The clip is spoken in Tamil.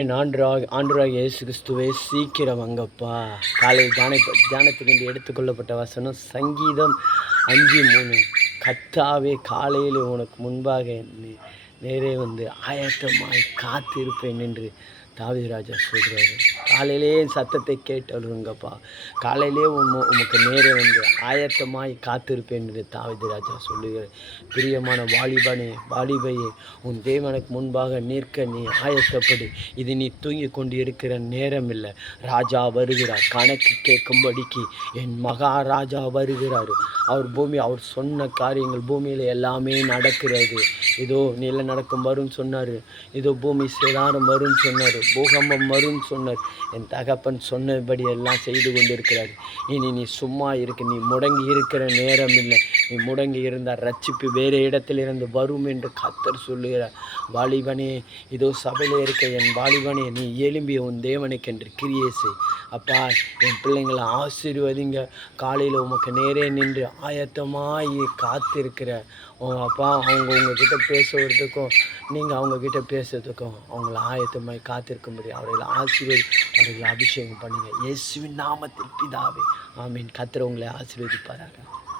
என் ஆண்டவராகிய இயேசு கிறிஸ்துவே சீக்கிரம் வாங்கப்பா. காலை தியானத்துக்கு எடுத்துக்கொள்ளப்பட்ட வசனம் சங்கீதம் 5:3. கர்த்தாவே, காலையிலே உனக்கு முன்பாக நேரே வந்து ஆயத்தமாய் காத்திருப்பேன் என்று தாவீது ராஜா சொல்கிறாரு. காலையிலே சத்தத்தை கேட்டருங்கப்பா. காலையிலே உமக்கு நேரே வந்து ஆயத்தமாய் காத்திருப்பேன் என்று தாவீது ராஜா சொல்லுகிறார். பிரியமான வாலிபையே, உன் தேவனுக்கு முன்பாக நிற்க நீ ஆயத்தப்படு. இது நீ தூங்கி கொண்டு இருக்கிற நேரம் இல்லை. ராஜா வருகிறார். கணக்கு கேட்கும்படிக்கு என் மகாராஜா வருகிறார். அவர் சொன்ன காரியங்கள் பூமியில் எல்லாமே நடக்கிறது. இதோ நிலநடுக்கம் வரும்னு சொன்னார். இதோ பூமி சேதாரம் வரும்னு சொன்னார். பூகம்பம் வரும்னு சொன்னார். என் தகப்பன் சொன்னபடி எல்லாம் செய்து கொண்டிருக்கிறார். இனி நீ சும்மா இருக்க. நீ முடங்கி இருக்கிற நேரம் இல்லை. நீ முடங்கி இருந்தால் ரட்சிப்பு வேறு இடத்திலிருந்து வரும் என்று கர்த்தர் சொல்லுகிறார். வாலிபனே, இதோ சபையில் இருக்க என் வாலிபனே, நீ எழும்பி உன் தேவனுக்கென்று கிரியை செய். அப்பா, என் பிள்ளைங்களை ஆசீர்வதிங்க. காலையில் உமக்கு நேரே நின்று ஆயத்தமாய் காத்திருக்கிற அப்பா, உங்ககிட்ட பேசுவதுக்கும் நீங்கள் அவங்கக்கிட்ட பேசுறதுக்கும் அவங்கள ஆயத்தமாய் காத்திருக்கும்படி அவர்களை அவர்களை அபிஷேகம் பண்ணுங்கள். இயேசுவின் நாமத்தில் பிதாவே, ஆமீன். கர்த்தர் உங்களை ஆசீர்வதிப்பாராக.